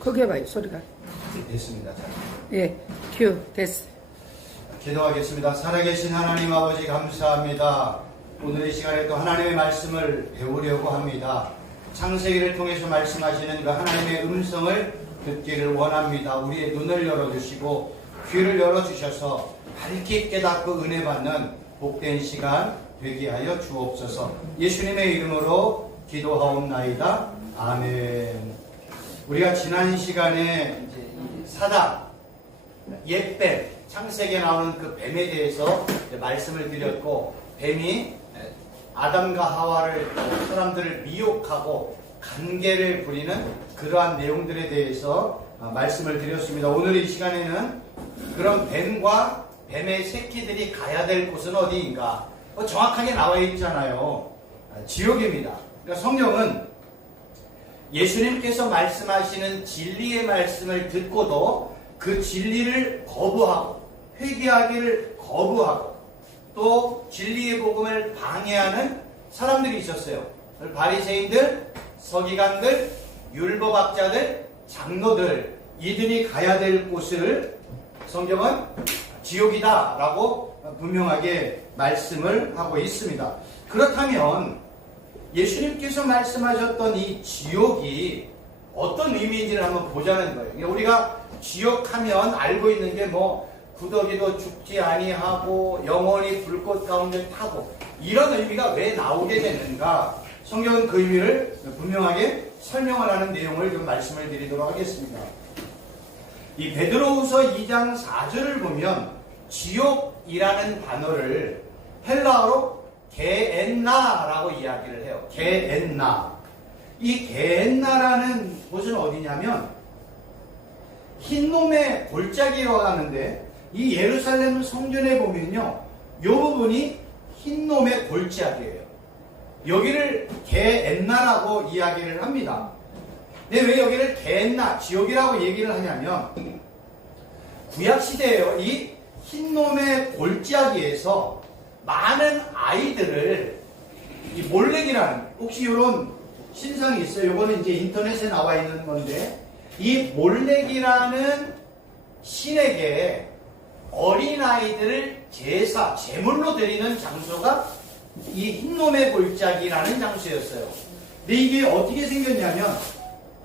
크게 해봐요, 소리가. 됐습니다. 예, 큐, 됐어. 기도하겠습니다. 살아계신 하나님 아버지 감사합니다. 오늘 이 시간에 또 하나님의 말씀을 배우려고 합니다. 창세기를 통해서 말씀하시는 그 하나님의 음성을 듣기를 원합니다. 우리의 눈을 열어주시고 귀를 열어주셔서 밝게 깨닫고 은혜 받는 복된 시간 되게 하여 주옵소서. 예수님의 이름으로 기도하옵나이다. 아멘. 우리가 지난 시간에 이제 사단, 옛뱀, 창세기에 나오는 그 뱀에 대해서 말씀을 드렸고, 뱀이 아담과 하와를, 사람들을 미혹하고 간계를 부리는 그러한 내용들에 대해서 말씀을 드렸습니다. 오늘 이 시간에는 그런 뱀과 뱀의 새끼들이 가야 될 곳은 어디인가? 정확하게 나와 있잖아요. 지옥입니다. 그러니까 성경은 예수님께서 말씀하시는 진리의 말씀을 듣고도 그 진리를 거부하고 회개하기를 거부하고 또 진리의 복음을 방해하는 사람들이 있었어요. 바리새인들, 서기관들, 율법학자들, 장로들, 이들이 가야 될 곳을 성경은 지옥이다 라고 분명하게 말씀을 하고 있습니다. 그렇다면 예수님께서 말씀하셨던 이 지옥이 어떤 의미인지를 한번 보자는 거예요. 우리가 지옥하면 알고 있는 게 뭐 구더기도 죽지 아니하고 영원히 불꽃 가운데 타고 이런 의미가 왜 나오게 되는가? 성경은 그 의미를 분명하게 설명을 하는 내용을 좀 말씀을 드리도록 하겠습니다. 이 베드로후서 2장 4절을 보면 지옥이라는 단어를 헬라어로 게엔나라고 이야기를 해요. 게엔나. 이 게엔나라는 곳은 어디냐면 흰놈의 골짜기라고 하는데 이 예루살렘 성전에 보면요, 이 부분이 흰놈의 골짜기예요. 여기를 게엔나라고 이야기를 합니다. 근데 왜 여기를 게엔나, 지옥이라고 얘기를 하냐면 구약시대에요, 이 흰놈의 골짜기에서 많은 아이들을 이 몰렉이라는, 혹시 이런 신상이 있어요. 이거는 이제 인터넷에 나와 있는 건데, 이 몰렉이라는 신에게 어린아이들을 제사, 제물로 드리는 장소가 이 흰놈의 골짜기라는 장소였어요. 근데 이게 어떻게 생겼냐면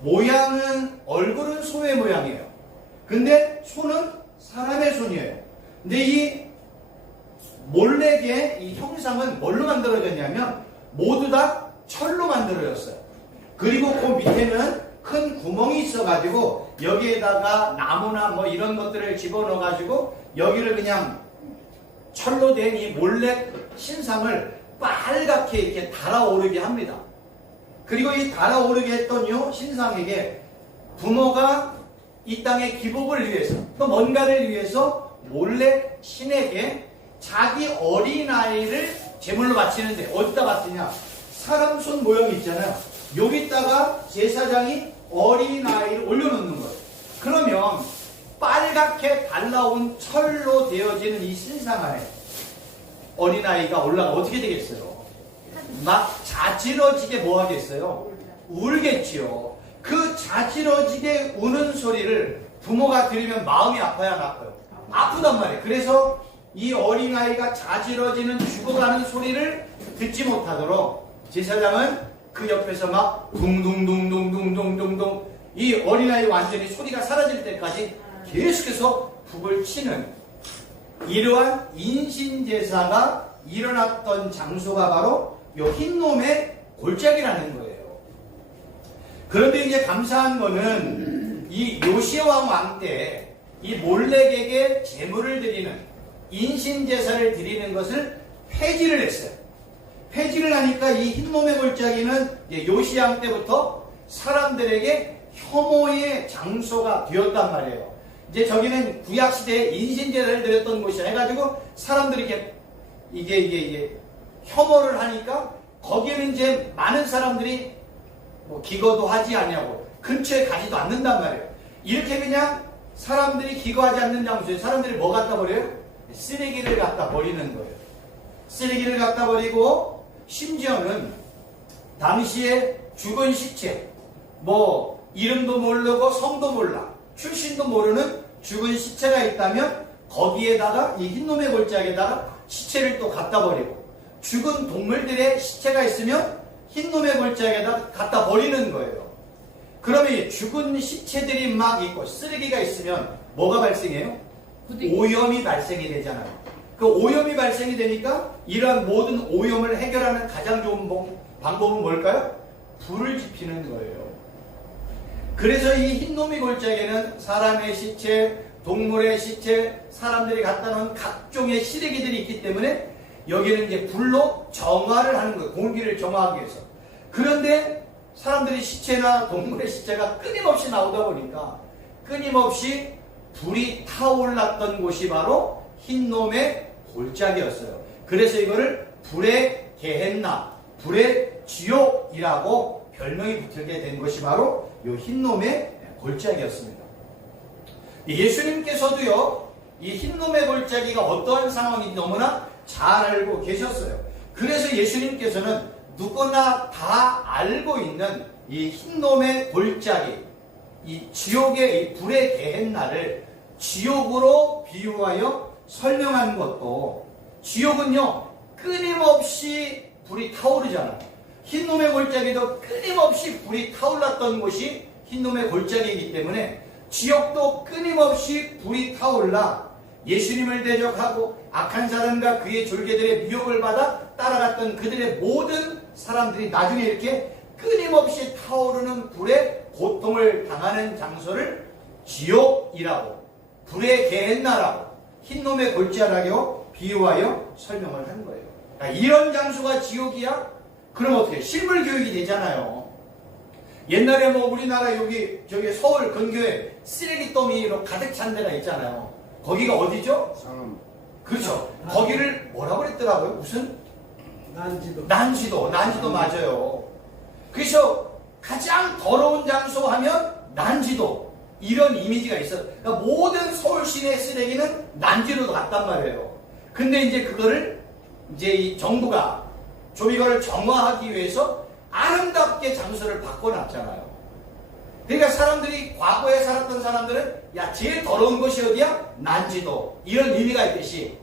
모양은, 얼굴은 소의 모양이에요. 근데 손은 사람의 손이에요. 근데 이 몰렉의 이 형상은 뭘로 만들어졌냐면 모두 다 철로 만들어졌어요. 그리고 그 밑에는 큰 구멍이 있어가지고 여기에다가 나무나 뭐 이런 것들을 집어넣어가지고 여기를 그냥 철로 된 이 몰렉 신상을 빨갛게 이렇게 달아오르게 합니다. 그리고 이 달아오르게 했던 이 신상에게 부모가 이 땅의 기복을 위해서 또 뭔가를 위해서 몰렉 신에게 자기 어린아이를 제물로 바치는데 어디다 바치냐? 사람 손 모양이 있잖아요. 여기다가 제사장이 어린아이를 올려놓는 거예요. 그러면 빨갛게 달라온 철로 되어지는 이 신상 안에 어린아이가 올라가 어떻게 되겠어요? 막 자지러지게 뭐 하겠어요? 울겠지요. 그 자지러지게 우는 소리를 부모가 들으면 마음이 아파야 안 아파요? 아프단 말이에요. 그래서 이 어린아이가 자지러지는 죽어가는 소리를 듣지 못하도록 제사장은 그 옆에서 막 둥둥둥둥둥둥둥둥 이 어린아이 완전히 소리가 사라질 때까지 계속해서 북을 치는 이러한 인신제사가 일어났던 장소가 바로 이 흰놈의 골짜기라는 거예요. 그런데 이제 감사한 거는 이 요시야 왕 때 이 몰렉에게 제물을 드리는 인신제사를 드리는 것을 폐지를 했어요. 폐지를 하니까 이 흰놈의 골짜기는 요시야 왕 때부터 사람들에게 혐오의 장소가 되었단 말이에요. 이제 저기는 구약시대에 인신제사를 드렸던 곳이라 해가지고 사람들이 이게 혐오를 하니까 거기에는 이제 많은 사람들이 뭐 기거도 하지 않냐고 근처에 가지도 않는단 말이에요. 이렇게 그냥 사람들이 기거하지 않는 장소에 사람들이 뭐 갖다 버려요? 쓰레기를 갖다 버리는 거예요. 쓰레기를 갖다 버리고 심지어는 당시에 죽은 시체, 뭐 이름도 모르고 성도 몰라, 출신도 모르는 죽은 시체가 있다면 거기에다가 이 흰놈의 골짜기에다가 시체를 또 갖다 버리고, 죽은 동물들의 시체가 있으면 흰놈의 골짜기에다 갖다 버리는 거예요. 그러면 이 죽은 시체들이 막 있고 쓰레기가 있으면 뭐가 발생해요? 오염이 발생이 되잖아요. 그 오염이 발생이 되니까 이러한 모든 오염을 해결하는 가장 좋은 방법은 뭘까요? 불을 지피는 거예요. 그래서 이 흰놈의 골짜기에는 사람의 시체, 동물의 시체, 사람들이 갖다 놓은 각종의 쓰레기들이 있기 때문에 여기는 이제 불로 정화를 하는 거예요. 공기를 정화하기 위해서. 그런데 사람들이 시체나 동물의 시체가 끊임없이 나오다 보니까 끊임없이 불이 타올랐던 곳이 바로 흰놈의 골짜기였어요. 그래서 이거를 불의 게헨나, 불의 지옥이라고 별명이 붙게 된 것이 바로 이 흰놈의 골짜기였습니다. 예수님께서도요, 이 흰놈의 골짜기가 어떠한 상황인지 너무나 잘 알고 계셨어요. 그래서 예수님께서는 누구나 다 알고 있는 이 흰놈의 골짜기, 이 지옥의 이 불의 게헨나를 지옥으로 비유하여 설명한 것도, 지옥은요 끊임없이 불이 타오르잖아요. 흰놈의 골짜기도 끊임없이 불이 타올랐던 곳이 흰놈의 골짜기이기 때문에 지옥도 끊임없이 불이 타올라 예수님을 대적하고 악한 사람과 그의 졸개들의 미혹을 받아 따라갔던 그들의 모든 사람들이 나중에 이렇게 끊임없이 타오르는 불의 고통을 당하는 장소를 지옥이라고, 불의 게헨나라고, 흰놈의 골짜기라고 비유하여 설명을 한 거예요. 그러니까 이런 장소가 지옥이야? 그럼 어떻게? 실물 교육이 되잖아요. 옛날에 뭐 우리나라 저기 서울 근교에 쓰레기더미로 가득 찬 데가 있잖아요. 거기가 어디죠? 상암. 그렇죠. 거기를 뭐라고 그랬더라고요? 무슨? 난지도 맞아요. 그래서 가장 더러운 장소 하면 난지도, 이런 이미지가 있어요. 그러니까 모든 서울 시내 쓰레기는 난지도로 갔단 말이에요. 근데 이제 그거를 이제 이 정부가 좀 이거를 정화하기 위해서 아름답게 장소를 바꿔놨잖아요. 그러니까 사람들이, 과거에 살았던 사람들은 야, 제일 더러운 곳이 어디야? 난지도, 이런 의미가 있듯이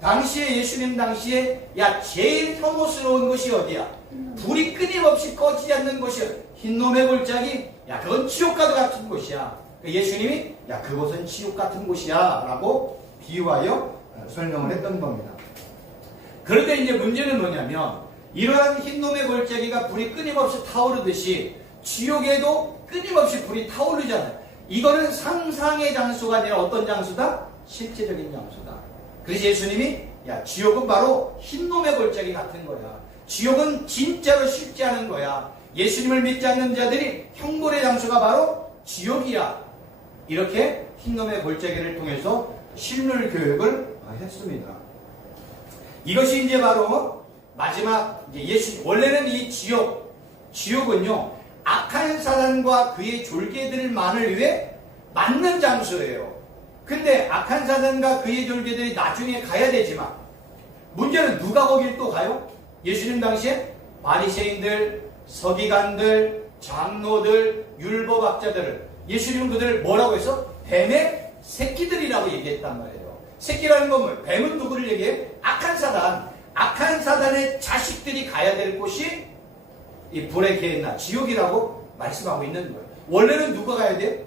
당시에, 예수님 당시에 야, 제일 혐오스러운 곳이 어디야? 불이 끊임없이 꺼지지 않는 곳이야. 흰놈의 골짜기, 야, 그건 지옥과도 같은 곳이야. 예수님이 야, 그곳은 지옥 같은 곳이야 라고 비유하여 설명을 했던 겁니다. 그런데 이제 문제는 뭐냐면, 이러한 흰놈의 골짜기가 불이 끊임없이 타오르듯이 지옥에도 끊임없이 불이 타오르잖아요. 이거는 상상의 장소가 아니라 어떤 장소다? 실제적인 장소다. 그래서 예수님이 야, 지옥은 바로 흰놈의 골짜기 같은 거야. 지옥은 진짜로 실제하는 거야. 예수님을 믿지 않는 자들이 형벌의 장소가 바로 지옥이야. 이렇게 흰놈의 골짜기를 통해서 실물 교육을 했습니다. 이것이 이제 바로 마지막, 이제 원래는 이 지옥은요, 악한 사단과 그의 졸개들만을 위해 맞는 장소예요. 근데 악한 사단과 그의 졸개들이 나중에 가야 되지만, 문제는 누가 거길 또 가요? 예수님 당시에 바리새인들, 서기관들, 장로들, 율법학자들을, 예수님은 그들을 뭐라고 해서? 뱀의 새끼들이라고 얘기했단 말이에요. 새끼라는 건 뭐예요? 뱀은 누구를 얘기해? 악한 사단. 악한 사단의 자식들이 가야 될 곳이 이 불의 게헨나, 지옥이라고 말씀하고 있는 거예요. 원래는 누가 가야 돼요?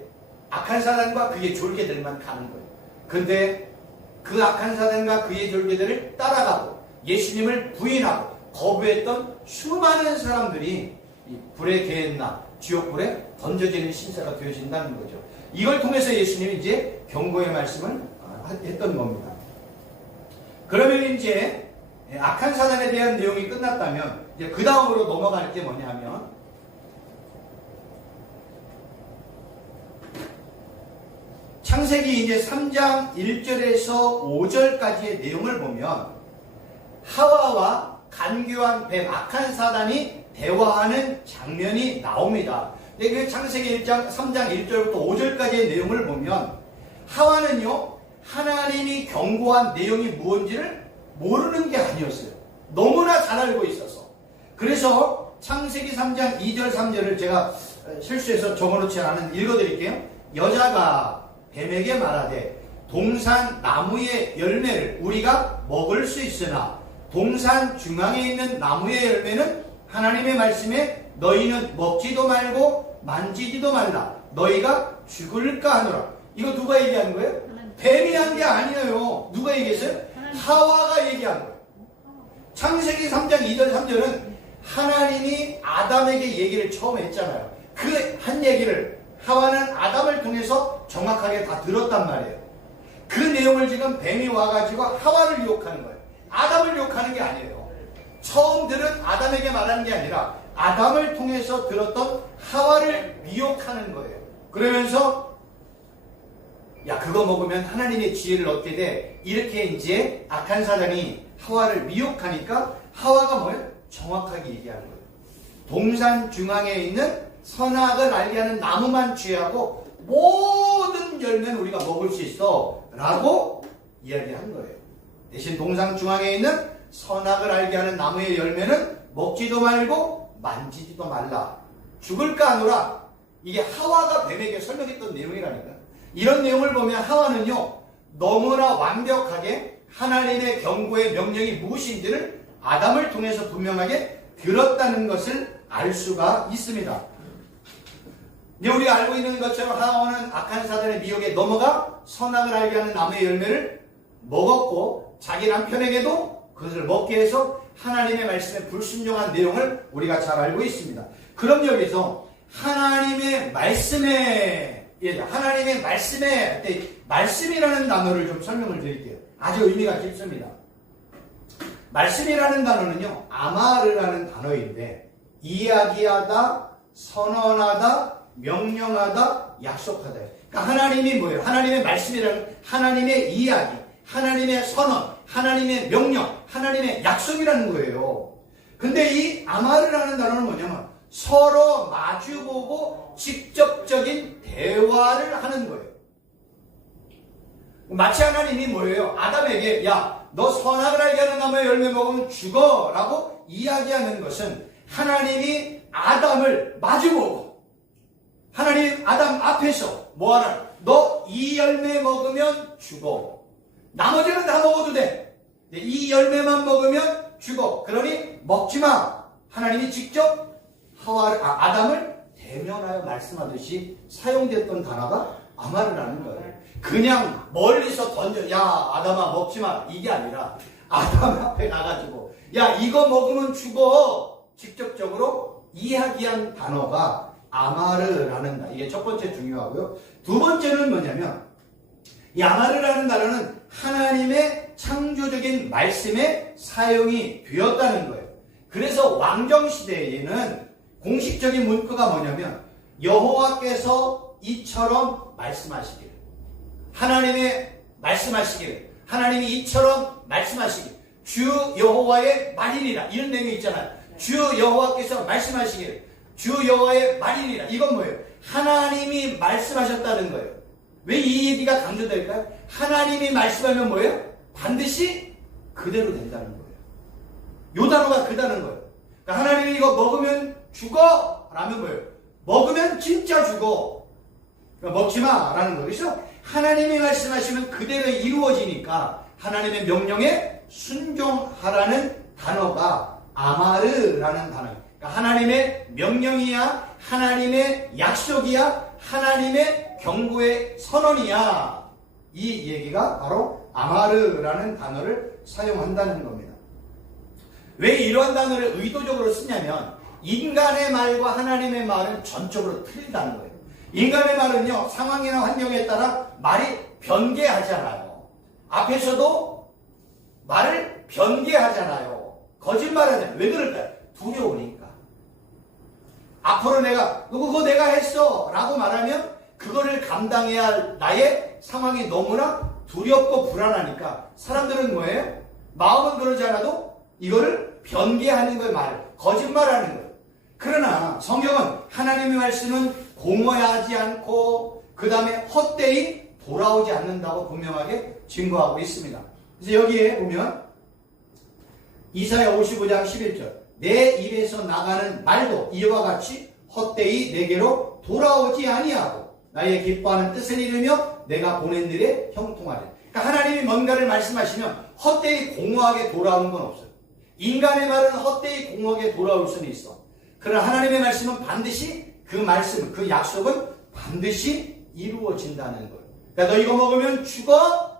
악한 사단과 그의 졸개들만 가는 거예요. 근데 그 악한 사단과 그의 졸개들을 따라가고 예수님을 부인하고 거부했던 수많은 사람들이 이 불의 게헨나, 지옥불에 던져지는 신세가 되어진다는 거죠. 이걸 통해서 예수님이 이제 경고의 말씀을 했던 겁니다. 그러면 이제 악한 사단에 대한 내용이 끝났다면 이제 그 다음으로 넘어갈 게 뭐냐면, 창세기 이제 3장 1절에서 5절까지의 내용을 보면 하와와 간교한 뱀, 악한 사단이 대화하는 장면이 나옵니다. 그 창세기 3장 1절부터 5절까지의 내용을 보면 하와는요, 하나님이 경고한 내용이 무엇인지를 모르는 게 아니었어요. 너무나 잘 알고 있어서. 그래서 창세기 3장 2절 3절을 제가 실수해서 적어놓지 않은 읽어드릴게요. 여자가 뱀에게 말하되 동산 나무의 열매를 우리가 먹을 수 있으나 동산 중앙에 있는 나무의 열매는 하나님의 말씀에 너희는 먹지도 말고 만지지도 말라. 너희가 죽을까 하노라. 이거 누가 얘기한 거예요? 뱀이 한 게 아니에요. 누가 얘기했어요? 하와가 얘기한 거예요. 창세기 3장 2절 3절은 하나님이 아담에게 얘기를 처음 했잖아요. 그 한 얘기를 하와는 아담을 통해서 정확하게 다 들었단 말이에요. 그 내용을 지금 뱀이 와가지고 하와를 유혹하는 거예요. 아담을 유혹하는 게 아니에요. 처음 들은 아담에게 말하는 게 아니라 아담을 통해서 들었던 하와를 미혹하는 거예요. 그러면서 야 그거 먹으면 하나님의 지혜를 얻게 돼. 이렇게 이제 악한 사단이 하와를 미혹하니까 하와가 뭐예요? 정확하게 얘기하는 거예요. 동산 중앙에 있는 선악을 알게 하는 나무만 취하고 모든 열매는 우리가 먹을 수 있어 라고 이야기한 거예요. 대신 동산 중앙에 있는 선악을 알게 하는 나무의 열매는 먹지도 말고 만지지도 말라. 죽을까 하노라. 이게 하와가 뱀에게 설명했던 내용이라니까. 이런 내용을 보면 하와는요 너무나 완벽하게 하나님의 경고의 명령이 무엇인지를 아담을 통해서 분명하게 들었다는 것을 알 수가 있습니다. 우리가 알고 있는 것처럼 하와는 악한 사단의 미혹에 넘어가 선악을 알게 하는 나무의 열매를 먹었고 자기 남편에게도 그것을 먹게 해서 하나님의 말씀에 불순종한 내용을 우리가 잘 알고 있습니다. 그럼 여기서 하나님의 말씀에 할 때 말씀이라는 단어를 좀 설명을 드릴게요. 아주 의미가 깊습니다. 말씀이라는 단어는요 아마르라는 단어인데 이야기하다, 선언하다, 명령하다, 약속하다. 그러니까 하나님이 뭐예요? 하나님의 말씀이라는 하나님의 이야기, 하나님의 선언, 하나님의 명령, 하나님의 약속이라는 거예요. 근데 이 아마르라는 단어는 뭐냐면 서로 마주보고 직접적인 대화를 하는 거예요. 마치 하나님이 뭐예요? 아담에게 야, 너 선악을 알게 하는 나무의 열매 먹으면 죽어 라고 이야기하는 것은 하나님이 아담을 마주보고 하나님 아담 앞에서 뭐하라? 너 이 열매 먹으면 죽어. 나머지는 다 먹어도 돼. 이 열매만 먹으면 죽어. 그러니 먹지 마. 하나님이 직접 아담을 대면하여 말씀하듯이 사용됐던 단어가 아마르라는 거예요. 그냥 멀리서 던져 야 아담아 먹지 마 이게 아니라 아담 앞에 가가지고 야 이거 먹으면 죽어 직접적으로 이야기한 단어가 아마르라는 단어. 이게 첫 번째 중요하고요. 두 번째는 뭐냐면 이 아마르라는 단어는 하나님의 창조적인 말씀에 사용이 되었다는 거예요. 그래서 왕정시대에는 공식적인 문구가 뭐냐면 여호와께서 이처럼 말씀하시기를 하나님의 말씀하시기를 하나님이 이처럼 말씀하시기를 주 여호와의 말이니라 이런 내용이 있잖아요. 주 여호와께서 말씀하시기를 주 여호와의 말이니라. 이건 뭐예요? 하나님이 말씀하셨다는 거예요. 왜 이 얘기가 강조될까요? 하나님이 말씀하면 뭐예요? 반드시 그대로 된다는 거예요. 요 단어가 그다는 거예요. 그러니까 하나님이 이거 먹으면 죽어 라면 뭐예요? 먹으면 진짜 죽어. 그러니까 먹지 마 라는 거죠. 하나님이 말씀하시면 그대로 이루어지니까 하나님의 명령에 순종하라는 단어가 아마르라는 단어예요. 그러니까 하나님의 명령이야, 하나님의 약속이야, 하나님의 경고의 선언이야. 이 얘기가 바로 아마르라는 단어를 사용한다는 겁니다. 왜 이러한 단어를 의도적으로 쓰냐면 인간의 말과 하나님의 말은 전적으로 틀리다는 거예요. 인간의 말은요 상황이나 환경에 따라 말이 변개하잖아요. 앞에서도 말을 변개하잖아요. 거짓말하잖아요. 왜 그럴까요? 두려우니까. 앞으로 내가 그거 내가 했어 라고 말하면 그거를 감당해야 할 나의 상황이 너무나 두렵고 불안하니까 사람들은 뭐예요? 마음은 그러지 않아도 이거를 변개하는 거예요. 거짓말하는 거예요. 그러나 성경은 하나님의 말씀은 공허하지 않고 그 다음에 헛되이 돌아오지 않는다고 분명하게 증거하고 있습니다. 그래서 여기에 보면 이사야 55장 11절 내 입에서 나가는 말도 이와 같이 헛되이 내게로 돌아오지 아니하고 나의 기뻐하는 뜻을 이루며 내가 보낸 일에 형통하리. 그러니까 하나님이 뭔가를 말씀하시면 헛되이 공허하게 돌아오는 건 없어요. 인간의 말은 헛되이 공허하게 돌아올 수는 있어. 그러나 하나님의 말씀은 반드시 그 말씀, 그 약속은 반드시 이루어진다는 거예요. 그러니까 너 이거 먹으면 죽어?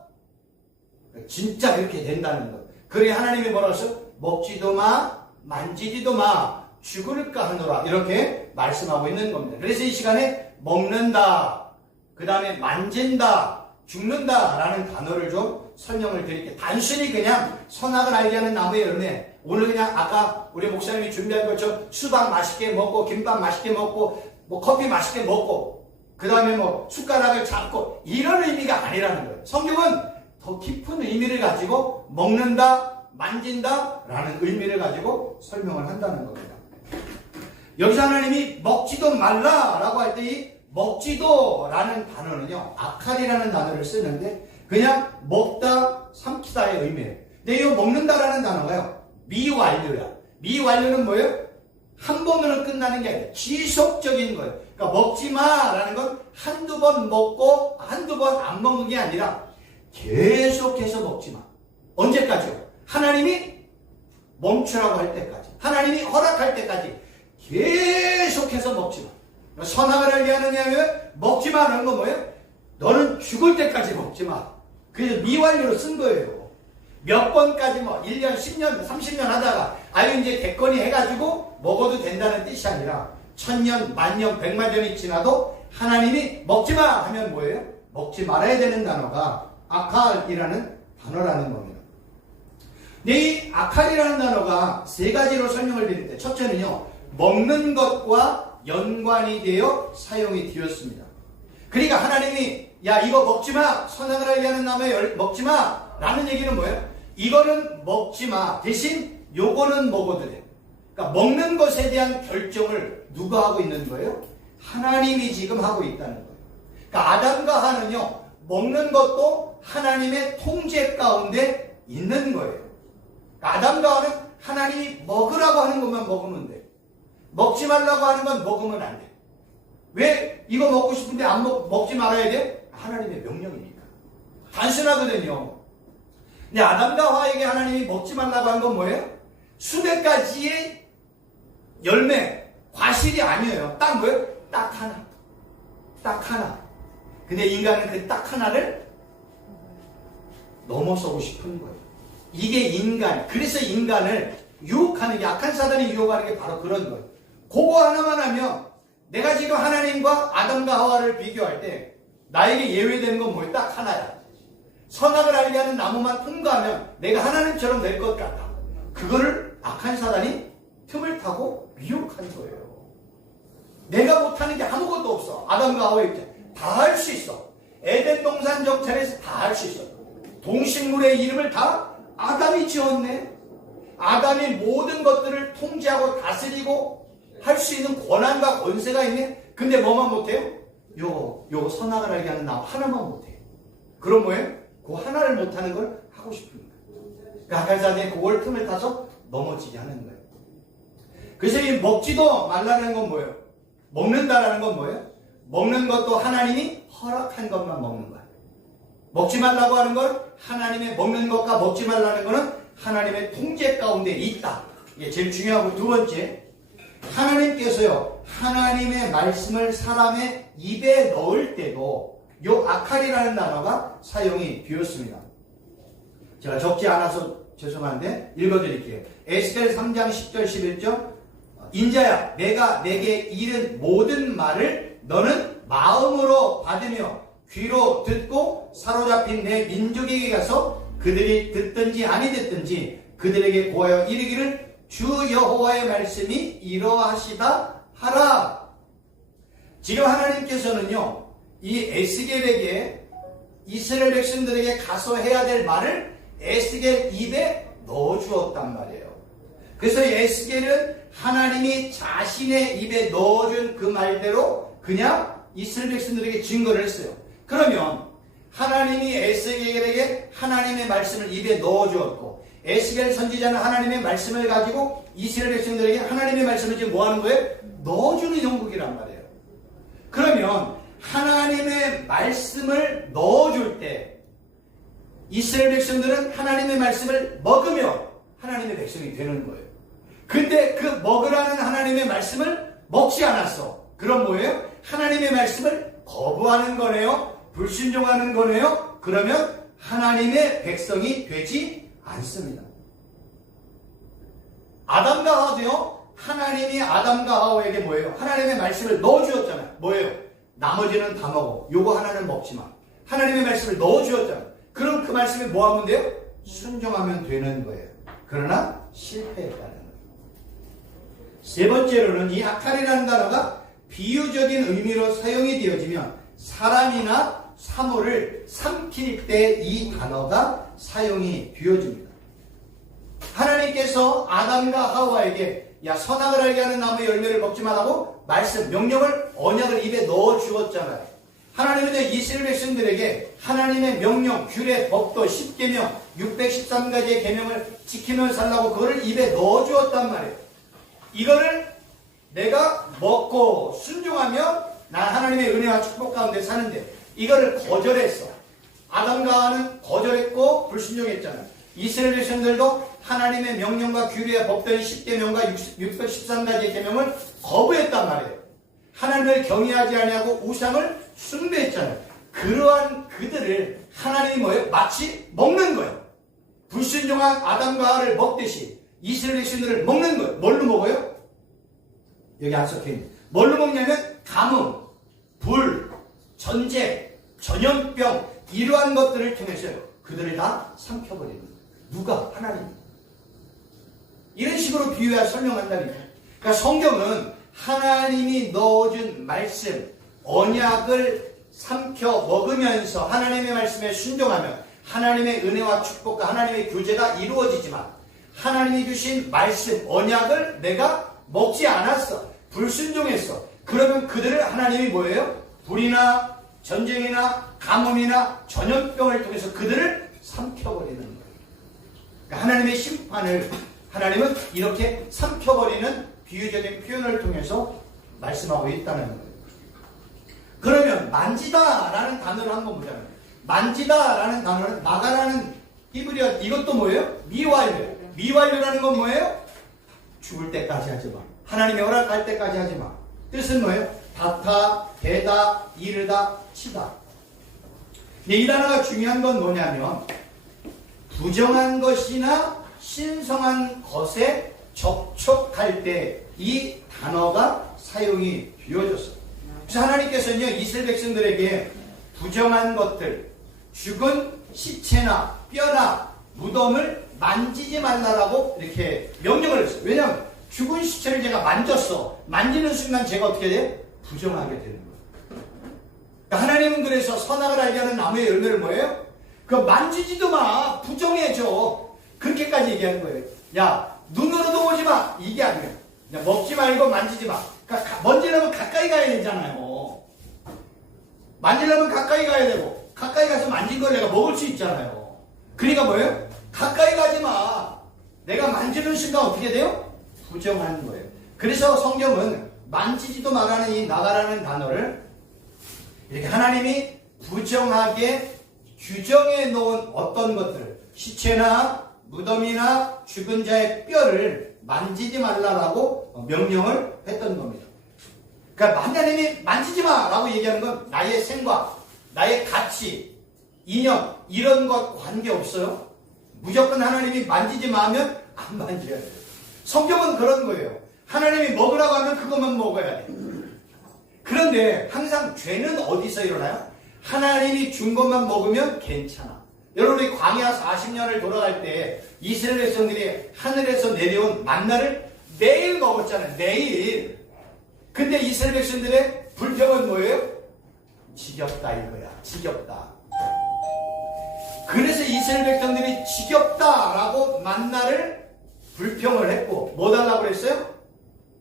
진짜 그렇게 된다는 거예요. 그래 하나님이 뭐라고 했어요? 먹지도 마, 만지지도 마, 죽을까 하노라. 이렇게 말씀하고 있는 겁니다. 그래서 이 시간에 먹는다, 그 다음에 만진다, 죽는다 라는 단어를 좀 설명을 드릴게요. 단순히 그냥 선악을 알게 하는 나무의 열매, 오늘 그냥 아까 우리 목사님이 준비한 것처럼 수박 맛있게 먹고 김밥 맛있게 먹고 뭐 커피 맛있게 먹고 그 다음에 뭐 숟가락을 잡고 이런 의미가 아니라는 거예요. 성경은 더 깊은 의미를 가지고 먹는다, 만진다 라는 의미를 가지고 설명을 한다는 겁니다. 여기서 하나님이 먹지도 말라 라고 할 때 이 먹지도 라는 단어는요, 아칼이라는 단어를 쓰는데 그냥 먹다, 삼키다의 의미예요. 근데 이 먹는다 라는 단어가요, 미완료야. 미완료는 뭐예요? 한 번으로 끝나는 게 아니라 지속적인 거예요. 그러니까 먹지 마 라는 건 한두 번 먹고 한두 번 안 먹는 게 아니라 계속해서 먹지 마. 언제까지요? 하나님이 멈추라고 할 때까지, 하나님이 허락할 때까지 계속해서 먹지 마. 선악을 알게 하느냐면 먹지 마라는 건 뭐예요? 너는 죽을 때까지 먹지 마. 그래서 미완료로 쓴 거예요. 몇 번까지 뭐 1년, 10년, 30년 하다가 아유 이제 됐거니 해가지고 먹어도 된다는 뜻이 아니라 1000년, 만년, 100만년이 지나도 하나님이 먹지 마 하면 뭐예요? 먹지 말아야 되는 단어가 아칼이라는 단어라는 겁니다. 근데 이 아칼이라는 단어가 세 가지로 설명을 드릴 때, 첫째는요, 먹는 것과 연관이 되어 사용이 되었습니다. 그러니까 하나님이 야 이거 먹지마, 선악을 알게 하는 나무에 먹지마 라는 얘기는 뭐예요? 이거는 먹지마, 대신 요거는 먹어도 돼. 그러니까 먹는 것에 대한 결정을 누가 하고 있는 거예요? 하나님이 지금 하고 있다는 거예요. 그러니까 아담과 하는요, 먹는 것도 하나님의 통제 가운데 있는 거예요. 그러니까 아담과 하는 하나님이 먹으라고 하는 것만 먹으면 돼. 먹지 말라고 하는 건 먹으면 안 돼. 왜 이거 먹고 싶은데 안 먹지 말아야 돼? 하나님의 명령이니까. 단순하거든요. 근데 아담과 하와에게 하나님이 먹지 말라고 한 건 뭐예요? 수백 가지의 열매, 과실이 아니에요. 딱 뭐예요? 딱 하나. 딱 하나. 근데 인간은 그 딱 하나를 넘어서고 싶은 거예요. 이게 인간. 그래서 인간을 유혹하는 게, 악한 사단이 유혹하는 게 바로 그런 거예요. 그거 하나만 하면, 내가 지금 하나님과 아담과 하와를 비교할 때 나에게 예외되는 건 뭐예요? 딱 하나야. 선악을 알게 하는 나무만 통과하면 내가 하나님처럼 될 것 같다. 그거를 악한 사단이 틈을 타고 미혹한 거예요. 내가 못하는 게 아무것도 없어. 아담과 하와의 입장 다 할 수 있어. 에덴 동산 정찰에서 다 할 수 있어. 동식물의 이름을 다 아담이 지었네. 아담이 모든 것들을 통제하고 다스리고 할 수 있는 권한과 권세가 있네. 근데 뭐만 못해요? 요 선악을 알게 하는 나무 하나만 못해요. 그럼 뭐예요? 그 하나를 못하는 걸 하고 싶은 거예요. 그 악한 사단이 그걸 틈을 타서 넘어지게 하는 거예요. 그래서 이 먹지도 말라는 건 뭐예요? 먹는다라는 건 뭐예요? 먹는 것도 하나님이 허락한 것만 먹는 거예요. 먹지 말라고 하는 건 하나님의, 먹는 것과 먹지 말라는 것은 하나님의 통제 가운데 있다. 이게 제일 중요하고, 두 번째, 하나님께서요, 하나님의 말씀을 사람의 입에 넣을 때도 요 아칼이라는 단어가 사용이 되었습니다. 제가 적지 않아서 죄송한데 읽어드릴게요. 에스겔 3장 10절 11절 인자야, 내가 내게 이른 모든 말을 너는 마음으로 받으며 귀로 듣고 사로잡힌 내 민족에게 가서 그들이 듣든지 아니 듣든지 그들에게 고하여 이르기를 주 여호와의 말씀이 이러하시다 하라. 지금 하나님께서는요, 이 에스겔에게, 이스라엘 백성들에게 가서 해야 될 말을 에스겔 입에 넣어주었단 말이에요. 그래서 에스겔은 하나님이 자신의 입에 넣어준 그 말대로 그냥 이스라엘 백성들에게 증거를 했어요. 그러면 하나님이 에스겔에게 하나님의 말씀을 입에 넣어주었고, 에스겔 선지자는 하나님의 말씀을 가지고 이스라엘 백성들에게 하나님의 말씀을 지금 뭐 하는 거예요? 넣어주는 형국이란 말이에요. 그러면 하나님의 말씀을 넣어줄 때 이스라엘 백성들은 하나님의 말씀을 먹으며 하나님의 백성이 되는 거예요. 근데 그 먹으라는 하나님의 말씀을 먹지 않았어. 그럼 뭐예요? 하나님의 말씀을 거부하는 거네요. 불순종하는 거네요. 그러면 하나님의 백성이 되지 않습니다. 아담과 하와도요. 하나님이 아담과 하와에게 뭐예요? 하나님의 말씀을 넣어주었잖아요. 뭐예요? 나머지는 다 먹어. 요거 하나는 먹지 마. 하나님의 말씀을 넣어주었잖아요. 그럼 그 말씀에 뭐 하면 돼요? 순종하면 되는 거예요. 그러나 실패했다는 거예요. 세 번째로는 이 아칼이라는 단어가 비유적인 의미로 사용이 되어지면 사람이나 사물을 삼킬 때 이 단어가 사용이 되어집니다. 하나님께서 아담과 하와에게 야 선악을 알게 하는 나무의 열매를 먹지 말라고 말씀, 명령을, 언약을 입에 넣어 주었잖아요. 하나님은 이스라엘 백성들에게 하나님의 명령, 규례, 법도, 10계명, 613가지의 계명을 지키며 살라고 그거를 입에 넣어 주었단 말이에요. 이거를 내가 먹고 순종하면 난 하나님의 은혜와 축복 가운데 사는데 이거를 거절했어. 아담과 하와는 거절했고 불순종했잖아요. 이스라엘 백성들도 하나님의 명령과 규례와 법도인 10계명과 613가지의 계명을 거부했단 말이에요. 하나님을 경외하지 아니하고 우상을 숭배했잖아요. 그러한 그들을 하나님이 뭐예요? 마치 먹는 거예요. 불순종한 아담과 하와를 먹듯이 이스라엘 백성들을 먹는 거예요. 뭘로 먹어요? 여기 안 적혀있는 뭘로 먹냐면 가뭄, 불, 전쟁, 전염병 이러한 것들을 통해서요. 그들을 다 삼켜버리는 거예요. 누가? 하나님. 이런 식으로 비유해 설명한다니까. 그러니까 성경은 하나님이 넣어준 말씀, 언약을 삼켜 먹으면서 하나님의 말씀에 순종하면 하나님의 은혜와 축복과 하나님의 교제가 이루어지지만 하나님이 주신 말씀, 언약을 내가 먹지 않았어. 불순종했어. 그러면 그들을 하나님이 뭐예요? 불이나 전쟁이나 가뭄이나 전염병을 통해서 그들을 삼켜버리는 거예요. 그러니까 하나님의 심판을 하나님은 이렇게 삼켜버리는 비유적인 표현을 통해서 말씀하고 있다는 거예요. 그러면 만지다라는 단어를 한번 보자면 만지다라는 단어는 나가라는 히브리어 이것도 뭐예요? 미완료. 미완료라는 건 뭐예요? 죽을 때까지 하지 마. 하나님이 허락할 때까지 하지 마. 뜻은 뭐예요? 다타, 대다, 이르다, 치다. 이 단어가 중요한 건 뭐냐면 부정한 것이나 신성한 것에 접촉할 때 이 단어가 사용이 되어졌어요. 그래서 하나님께서는요 이스라엘 백성들에게 부정한 것들, 죽은 시체나 뼈나 무덤을 만지지 말라라고 이렇게 명령을 했어요. 왜냐하면 죽은 시체를 제가 만졌어. 만지는 순간 제가 어떻게 돼요? 부정하게 되는 거예요. 그러니까 하나님은 그래서 선악을 알게 하는 나무의 열매를 뭐예요? 그 만지지도 마. 부정해줘. 그렇게까지 얘기하는 거예요. 야 눈으로도 보지 마. 이게 아니에요. 야, 먹지 말고 만지지 마. 그러니까 만지려면 가까이 가야 되잖아요. 만지려면 가까이 가야 되고 가까이 가서 만진 걸 내가 먹을 수 있잖아요. 그러니까 뭐예요? 가까이 가지 마. 내가 만지는 순간 어떻게 돼요? 부정하는 거예요. 그래서 성경은 만지지도 말라는 이 나가라는 단어를 이렇게 하나님이 부정하게 규정해 놓은 어떤 것들을 시체나 무덤이나 죽은 자의 뼈를 만지지 말라라고 명령을 했던 겁니다. 그러니까 하나님이 만지지 마라고 얘기하는 건 나의 생각, 나의 가치, 이념 이런 것 관계없어요. 무조건 하나님이 만지지 마 하면 안 만져야 돼요. 성경은 그런 거예요. 하나님이 먹으라고 하면 그것만 먹어야 돼. 그런데 항상 죄는 어디서 일어나요? 하나님이 준 것만 먹으면 괜찮아. 여러분이 광야 40년을 돌아갈 때 이스라엘 백성들이 하늘에서 내려온 만나를 매일 먹었잖아요. 매일. 근데 이스라엘 백성들의 불평은 뭐예요? 지겹다 이거야. 지겹다. 그래서 이스라엘 백성들이 지겹다라고 만나를 불평을 했고 뭐 달라고 그랬어요?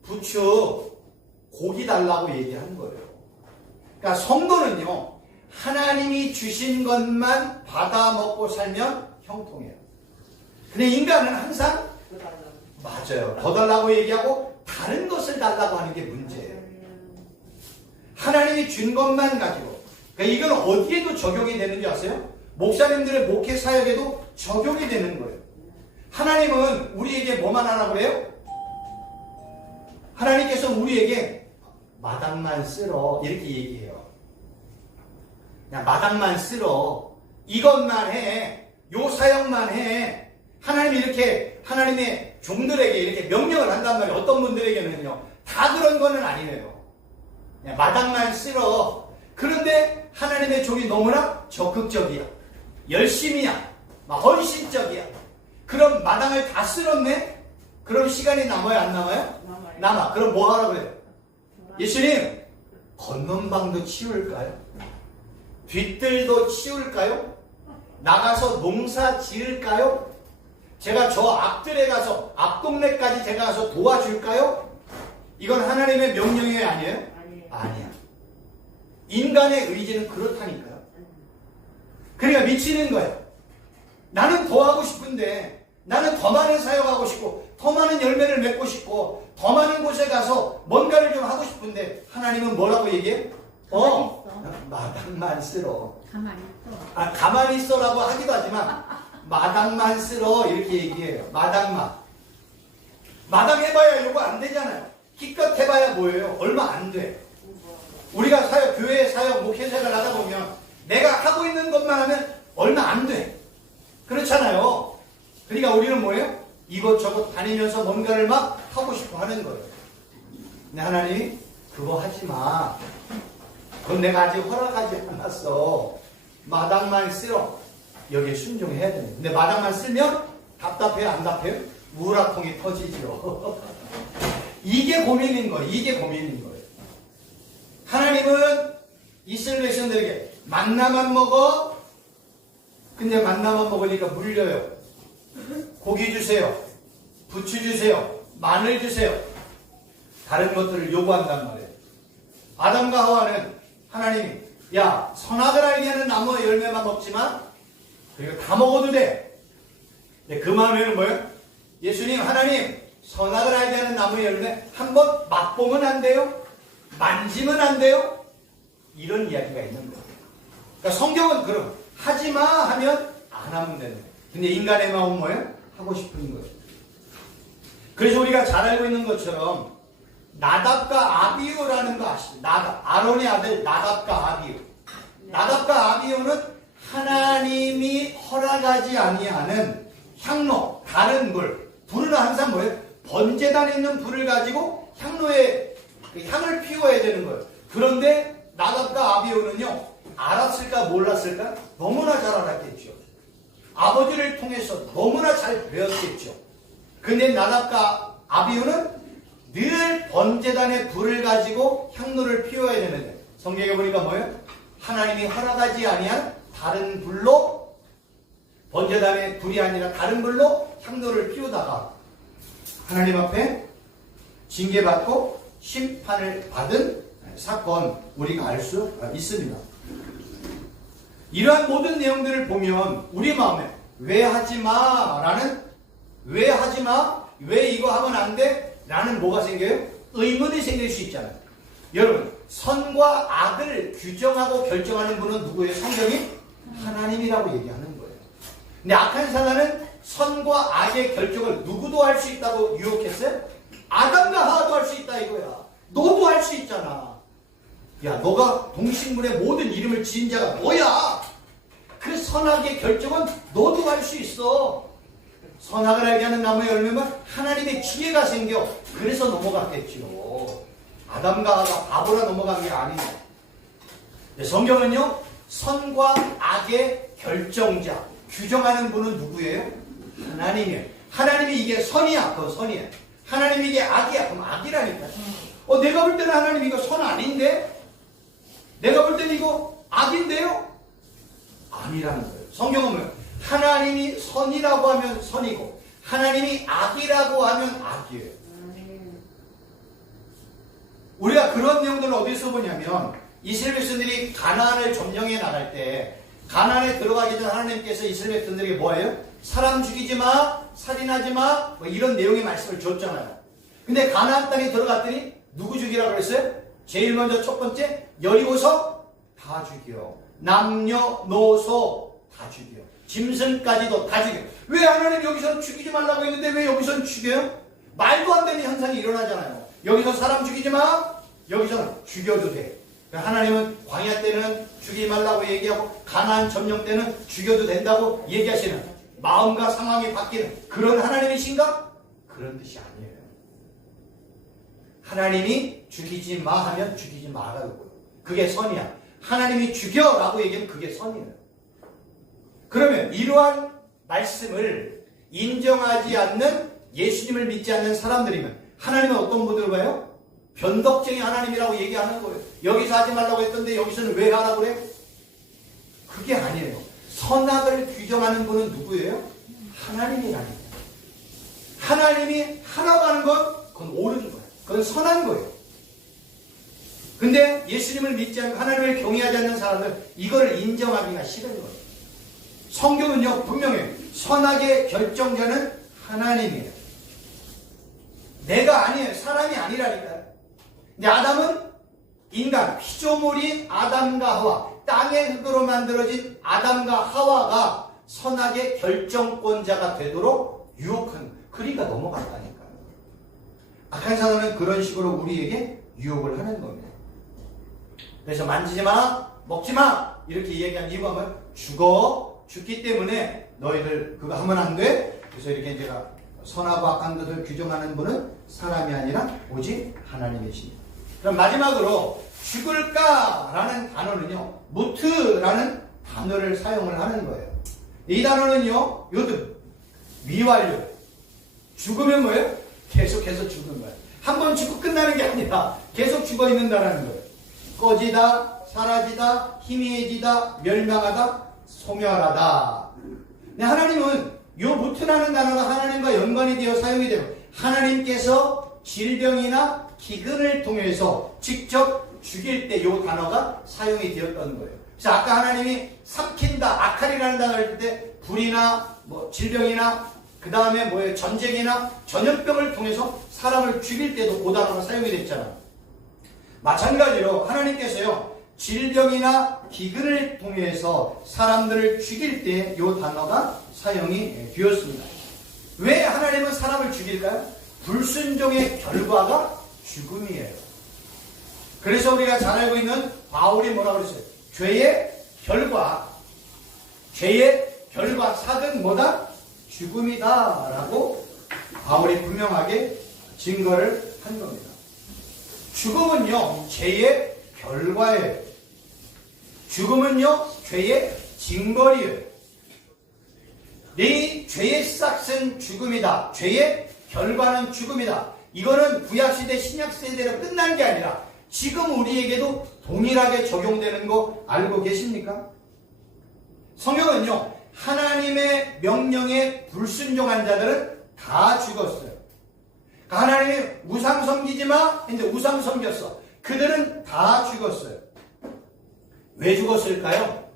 부추, 고기 달라고 얘기한 거예요. 그러니까 성도는요. 하나님이 주신 것만 받아 먹고 살면 형통해요. 근데 인간은 항상 맞아요. 더 달라고 얘기하고 다른 것을 달라고 하는 게 문제예요. 하나님이 준 것만 가지고. 그러니까 이건 어디에도 적용이 되는 줄 아세요? 목사님들의 목회 사역에도 적용이 되는 거예요. 하나님은 우리에게 뭐만 하라고 그래요? 하나님께서 우리에게 마당만 쓸어 이렇게 얘기해요. 그냥 마당만 쓸어. 이것만 해. 요 사역만 해. 하나님이 이렇게 하나님의 종들에게 이렇게 명령을 한단 말이에요. 어떤 분들에게는요. 다 그런 거는 아니에요. 그냥 마당만 쓸어. 그런데 하나님의 종이 너무나 적극적이야. 열심이야. 막 헌신적이야. 그럼 마당을 다 쓸었네? 그럼 시간이 남아요? 안 남아요? 남아. 그럼 뭐 하라고 그래요? 예수님, 건넌방도 치울까요? 뒤뜰도 치울까요? 나가서 농사 지을까요? 제가 저 앞들에 가서, 앞동네까지 제가 가서 도와줄까요? 이건 하나님의 명령이 아니에요? 아니야. 인간의 의지는 그렇다니까요. 그러니까 미치는 거예요. 나는 더 하고 싶은데, 나는 더 많은 사역하고 싶고, 더 많은 열매를 맺고 싶고, 더 많은 곳에 가서 뭔가를 좀 하고 싶은데, 하나님은 뭐라고 얘기해? 마당만 쓸어. 가만히 있어. 가만히 있어라고 하기도 하지만, 마당만 쓸어. 이렇게 얘기해요. 마당만. 마당 해봐야 요거 안 되잖아요. 기껏 해봐야 뭐예요? 얼마 안 돼. 우리가 사역, 교회 사역, 목회 생활을 하다 보면, 내가 하고 있는 것만 하면 얼마 안 돼. 그렇잖아요. 그러니까 우리는 뭐예요? 이것저것 다니면서 뭔가를 막 하고 싶어 하는 거예요. 근데 하나님, 그거 하지 마. 그건 내가 아직 허락하지 않았어. 마당만 쓸어. 여기에 순종해야 됩니다. 근데 마당만 쓸면 답답해요? 안 답해요? 우라통이 터지죠. 이게 고민인 거예요. 이게 고민인 거예요. 하나님은 이스라엘 백성들에게 만나만 먹어. 근데 만나만 먹으니까 물려요. 고기 주세요. 부추 주세요. 마늘 주세요. 다른 것들을 요구한단 말이에요. 아담과 하와는 하나님이 야, 선악을 알게 하는 나무의 열매만 먹지만 그리고 다 먹어도 돼. 근데 그 마음에는 뭐예요? 예수님, 하나님, 선악을 알게 하는 나무의 열매 한번 맛보면 안 돼요? 만지면 안 돼요? 이런 이야기가 있는 거예요. 그러니까 성경은 그럼 하지마 하면 안 하면 되는 거예요. 근데 인간의 마음은 뭐예요? 하고 싶은 거예요. 그래서 우리가 잘 알고 있는 것처럼 나답과 아비후라는 거 아시죠? 아론의 아들 나답과 아비후. 나답과 아비후는 하나님이 허락하지 아니하는 향로, 다른 불은 항상 뭐예요? 번제단에 있는 불을 가지고 향로에 향을 피워야 되는 거예요. 그런데 나답과 아비후는요, 알았을까 몰랐을까? 너무나 잘 알았겠죠. 아버지를 통해서 너무나 잘 배웠겠죠. 근데 나답과 아비후는 늘 번제단의 불을 가지고 향로를 피워야 되는데 성경에 보니까 뭐예요? 하나님이 허락하지 아니한 다른 불로, 번제단의 불이 아니라 다른 불로 향로를 피우다가 하나님 앞에 징계받고 심판을 받은 사건, 우리가 알 수 있습니다. 이러한 모든 내용들을 보면 우리 마음에 왜 하지마 라는, 왜 하지마, 왜 이거 하면 안 돼? 라는 뭐가 생겨요? 의문이 생길 수 있잖아요. 여러분, 선과 악을 규정하고 결정하는 분은 누구예요? 성경이? 하나님이라고 얘기하는 거예요. 근데 악한 사단은 선과 악의 결정을 누구도 할 수 있다고 유혹했어요? 아담과 하와도 할 수 있다 이거야. 너도 할 수 있잖아. 야, 너가 동식물의 모든 이름을 지은 자가 너야. 그 선악의 결정은 너도 할 수 있어. 선악을 알게 하는 나무의 열매면 하나님의 지혜가 생겨. 그래서 넘어갔겠죠. 아담과 하와가 바보라 넘어간 게 아니에요. 성경은요, 선과 악의 결정자, 규정하는 분은 누구예요? 하나님이에요. 하나님이 이게 선이야, 그건 선이야. 하나님이 이게 악이야, 그럼 악이라니까. 내가 볼 때는 하나님 이거 선 아닌데? 내가 볼 때는 이거 악인데요? 아니라는 거예요. 성경은 뭐예요? 하나님이 선이라고 하면 선이고 하나님이 악이라고 하면 악이에요. 우리가 그런 내용들을 어디서 보냐면 이스라엘 백성들이 가나안을 점령해 나갈 때 가나안에 들어가기 전 하나님께서 이스라엘 백성들에게 뭐예요? 사람 죽이지 마, 살인하지 마, 뭐 이런 내용의 말씀을 줬잖아요. 근데 가나안 땅에 들어갔더니 누구 죽이라고 그랬어요? 제일 먼저 첫 번째 여리고서 다 죽여. 남녀노소 다 죽여. 짐승까지도 다 죽여. 왜 하나님 여기서는 죽이지 말라고 했는데 왜 여기서는 죽여요? 말도 안 되는 현상이 일어나잖아요. 여기서 사람 죽이지 마, 여기서는 죽여도 돼. 하나님은 광야 때는 죽이지 말라고 얘기하고 가나안 점령 때는 죽여도 된다고 얘기하시는, 마음과 상황이 바뀌는 그런 하나님이신가? 그런 뜻이 아니에요. 하나님이 죽이지 마 하면 죽이지 말라고요. 그게 선이야. 하나님이 죽여라고 얘기하면 그게 선이에요. 그러면 이러한 말씀을 인정하지 않는, 예수님을 믿지 않는 사람들이면 하나님은 어떤 분들 봐요? 변덕쟁이 하나님이라고 얘기하는 거예요. 여기서 하지 말라고 했던데 여기서는 왜 하라고 그래? 그게 아니에요. 선악을 규정하는 분은 누구예요? 하나님이라니까. 하나님이 하라고 하는 건 그건 옳은 거예요. 그건 선한 거예요. 근데 예수님을 믿지 않고 하나님을 경외하지 않는 사람은 이거를 인정하기가 싫은 거예요. 성경은요 분명해요. 선악의 결정자는 하나님이에요. 내가 아니에요. 사람이 아니라니까요. 근데 아담은 인간, 피조물인 아담과 하와, 땅의 흙으로 만들어진 아담과 하와가 선악의 결정권자가 되도록 유혹한 거예요. 그러니까 넘어간다니까요. 악한 사람은 그런 식으로 우리에게 유혹을 하는 겁니다. 그래서 만지지 마, 먹지 마 이렇게 얘기한 이유가 뭐예요? 죽기 때문에 너희들 그거 하면 안 돼. 그래서 이렇게 제가 선하고 악한 것을 규정하는 분은 사람이 아니라 오직 하나님이십니다. 그럼 마지막으로 죽을까라는 단어는요, 무트라는 단어를 사용을 하는 거예요. 이 단어는요, 요즘 미완료. 죽으면 뭐예요? 계속해서 죽는 거예요. 한 번 죽고 끝나는 게 아니라 계속 죽어 있는다라는 거예요. 꺼지다, 사라지다, 희미해지다, 멸망하다, 소멸하다. 근데 하나님은 요 무트라는 단어가 하나님과 연관이 되어 사용이 되고, 하나님께서 질병이나 기근을 통해서 직접 죽일 때 요 단어가 사용이 되었던 거예요. 그래서 아까 하나님이 삼킨다, 아칼이라는 단어를 쓸 때 불이나 뭐 질병이나 그 다음에 뭐예요? 전쟁이나 전염병을 통해서 사람을 죽일 때도 그 단어가 사용이 됐잖아요. 마찬가지로 하나님께서요 질병이나 기근을 통해서 사람들을 죽일 때 이 단어가 사용이 되었습니다. 왜 하나님은 사람을 죽일까요? 불순종의 결과가 죽음이에요. 그래서 우리가 잘 알고 있는 바울이 뭐라고 그랬어요? 죄의 결과, 삭은 뭐다? 죽음이다 라고 바울이 분명하게 증거를 한 겁니다. 죽음은요 죄의 결과예요. 죽음은요 죄의 징벌이에요. 네 죄의 싹은 죽음이다. 죄의 결과는 죽음이다. 이거는 구약시대 신약시대로 끝난 게 아니라 지금 우리에게도 동일하게 적용되는 거 알고 계십니까? 성경은요 하나님의 명령에 불순종한 자들은 다 죽었어요. 하나님이 우상 섬기지 마 근데 우상 섬겼어. 그들은 다 죽었어요. 왜 죽었을까요?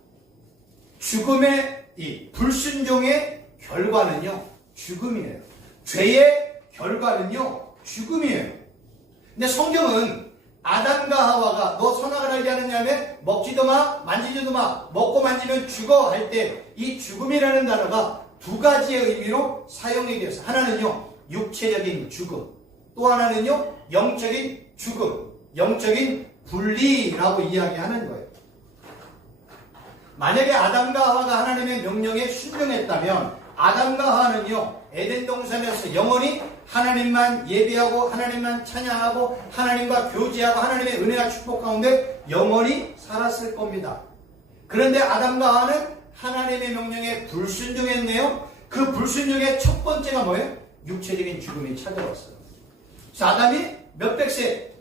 죽음의 이 불순종의 결과는요 죽음이에요. 죄의 결과는요 죽음이에요. 근데 성경은 아담과 하와가 너 선악을 알게 하느냐며 먹지도 마 만지지도 마 먹고 만지면 죽어 할 때 이 죽음이라는 단어가 두 가지의 의미로 사용이 되었어요. 하나는요 육체적인 죽음, 또 하나는요 영적인 죽음, 영적인 분리라고 이야기하는 거예요. 만약에 아담과 하와가 하나님의 명령에 순종했다면 아담과 하와는요 에덴 동산에서 영원히 하나님만 예배하고 하나님만 찬양하고 하나님과 교제하고 하나님의 은혜와 축복 가운데 영원히 살았을 겁니다. 그런데 아담과 하와는 하나님의 명령에 불순종했네요. 그 불순종의 첫 번째가 뭐예요? 육체적인 죽음이 찾아왔어요. 그래서 아담이 몇백 세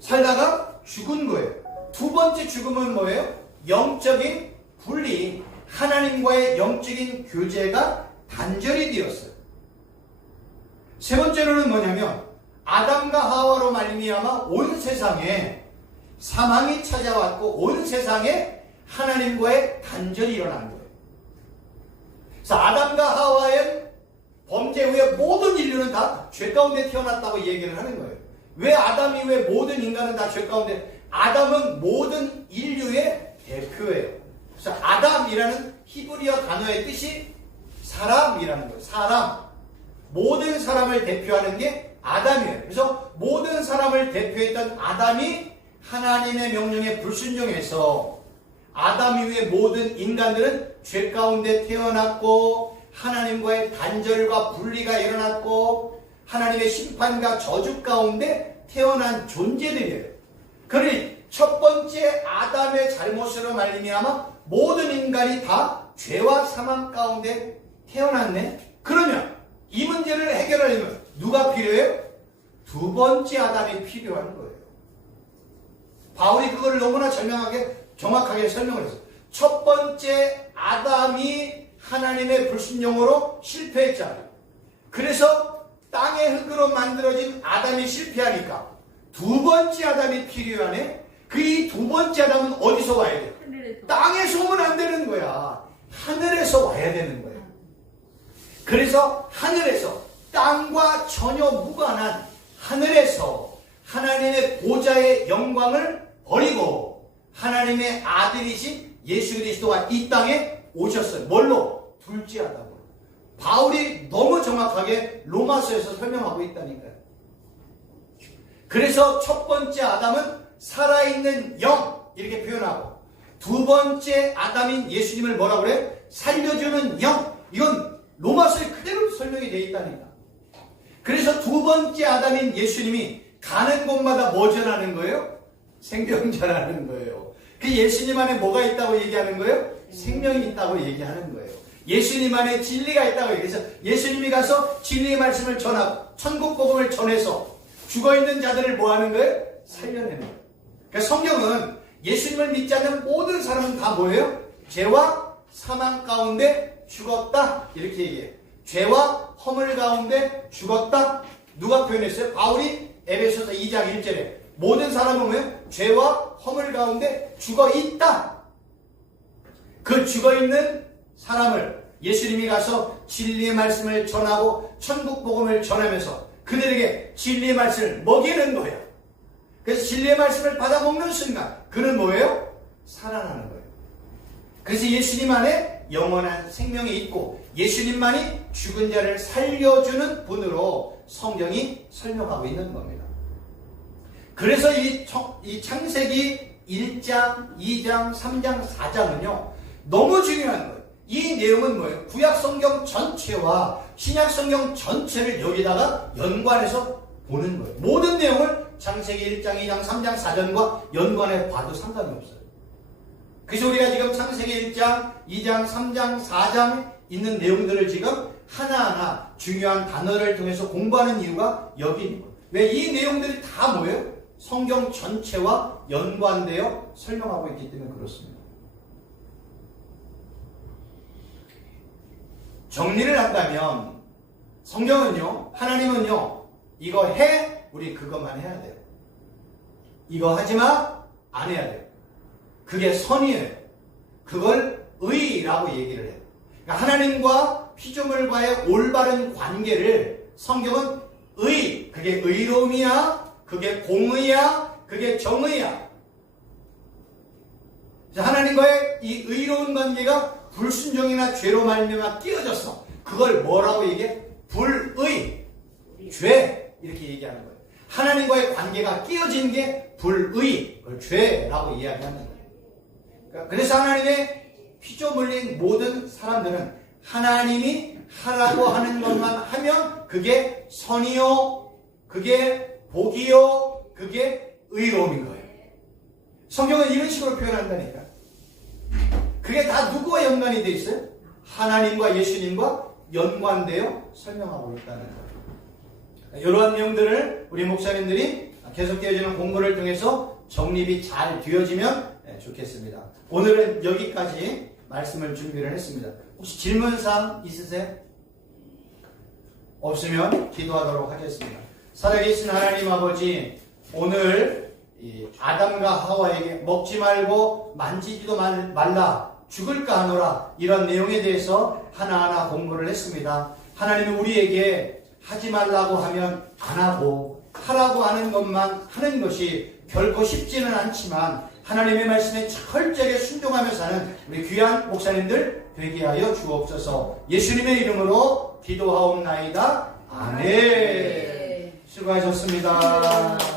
살다가 죽은 거예요. 두 번째 죽음은 뭐예요? 영적인 분리, 하나님과의 영적인 교제가 단절이 되었어요. 세 번째로는 뭐냐면 아담과 하와로 말미암아 온 세상에 사망이 찾아왔고 온 세상에 하나님과의 단절이 일어난 거예요. 그래서 아담과 하와의 범죄 후에 모든 인류는 다 죄 가운데 태어났다고 얘기를 하는 거예요. 왜 아담 이후에 모든 인간은 다 죄 가운데? 아담은 모든 인류의 대표예요. 그래서 아담이라는 히브리어 단어의 뜻이 사람이라는 거예요. 사람. 모든 사람을 대표하는 게 아담이에요. 그래서 모든 사람을 대표했던 아담이 하나님의 명령에 불순종해서 아담 이후에 모든 인간들은 죄 가운데 태어났고 하나님과의 단절과 분리가 일어났고 하나님의 심판과 저주 가운데 태어난 존재들이에요. 그러니 첫 번째 아담의 잘못으로 말미암아 모든 인간이 다 죄와 사망 가운데 태어났네. 그러면 이 문제를 해결하려면 누가 필요해요? 두 번째 아담이 필요한 거예요. 바울이 그걸 너무나 정확하게 설명을 했어요. 첫 번째 아담이 하나님의 불순종으로 실패했잖아요. 그래서 땅의 흙으로 만들어진 아담이 실패하니까 두 번째 아담이 필요하네. 그 이 두 번째 아담은 어디서 와야 돼요? 땅에서 오면 안 되는 거야. 하늘에서 와야 되는 거예요. 그래서 하늘에서 땅과 전혀 무관한 하늘에서 하나님의 보좌의 영광을 버리고 하나님의 아들이신 예수 그리스도가 이 땅에 오셨어요. 뭘로? 둘째 아담으로. 바울이 너무 정확하게 로마서에서 설명하고 있다니까요. 그래서 첫 번째 아담은 살아있는 영 이렇게 표현하고 두 번째 아담인 예수님을 뭐라고 그래? 살려주는 영. 이건 로마서에 그대로 설명이 되어 있다니까. 그래서 두 번째 아담인 예수님이 가는 곳마다 뭐 전하는 거예요? 생명 전하는 거예요. 그 예수님 안에 뭐가 있다고 얘기하는 거예요? 생명이 있다고 얘기하는 거예요. 예수님 안에 진리가 있다고 얘기해서 예수님이 가서 진리의 말씀을 전하고 천국 복음을 전해서 죽어있는 자들을 뭐 하는 거예요? 살려내는 거예요. 그러니까 성경은 예수님을 믿지 않는 모든 사람은 다 뭐예요? 죄와 사망 가운데 죽었다 이렇게 얘기해요. 죄와 허물 가운데 죽었다. 누가 표현했어요? 바울이 에베소서 2장 1절에 모든 사람은 왜? 죄와 허물 가운데 죽어있다. 그 죽어있는 사람을 예수님이 가서 진리의 말씀을 전하고 천국 복음을 전하면서 그들에게 진리의 말씀을 먹이는 거예요. 그래서 진리의 말씀을 받아 먹는 순간 그는 뭐예요? 살아나는 거예요. 그래서 예수님 안에 영원한 생명이 있고 예수님만이 죽은 자를 살려주는 분으로 성경이 설명하고 있는 겁니다. 그래서 이 창세기 1장, 2장, 3장, 4장은요 너무 중요한 거예요. 이 내용은 뭐예요? 구약 성경 전체와 신약 성경 전체를 여기다가 연관해서 보는 거예요. 모든 내용을 창세기 1장, 2장, 3장, 4장과 연관해 봐도 상관이 없어요. 그래서 우리가 지금 창세기 1장, 2장, 3장, 4장에 있는 내용들을 지금 하나하나 중요한 단어를 통해서 공부하는 이유가 여기 있는 거예요. 왜? 이 내용들이 다 뭐예요? 성경 전체와 연관되어 설명하고 있기 때문에 그렇습니다. 정리를 한다면 성경은요, 하나님은요, 이거 해, 우리 그것만 해야 돼요. 이거 하지마, 안 해야 돼요. 그게 선이에요. 그걸 의라고 얘기를 해요. 그러니까 하나님과 피조물과의 올바른 관계를 성경은 의, 그게 의로움이야, 그게 공의야, 그게 정의야. 하나님과의 이 의로운 관계가 불순종이나 죄로 말미암아 끼어졌어. 그걸 뭐라고 얘기해? 불의, 죄 이렇게 얘기하는 거예요. 하나님과의 관계가 끼어진 게 불의, 그걸 죄라고 이야기하는 거예요. 그래서 하나님의 피조물인 모든 사람들은 하나님이 하라고 하는 것만 하면 그게 선이요, 그게 복이요, 그게 의로움인 거예요. 성경은 이런 식으로 표현한다니까. 그게 다 누구와 연관이 되어 있어요? 하나님과 예수님과 연관되어 설명하고 있다는 거예요. 이러한 내용들을 우리 목사님들이 계속되어지는 공부를 통해서 정립이 잘 되어지면 좋겠습니다. 오늘은 여기까지 말씀을 준비를 했습니다. 혹시 질문사항 있으세요? 없으면 기도하도록 하겠습니다. 살아계신 하나님 아버지, 오늘 이 아담과 하와에게 먹지 말고 만지지도 말라 죽을까 하노라. 이런 내용에 대해서 하나하나 공부를 했습니다. 하나님은 우리에게 하지 말라고 하면 안 하고 하라고 하는 것만 하는 것이 결코 쉽지는 않지만 하나님의 말씀에 철저하게 순종하며 사는 우리 귀한 목사님들 되게 하여 주옵소서. 예수님의 이름으로 기도하옵나이다. 아멘. 수고하셨습니다.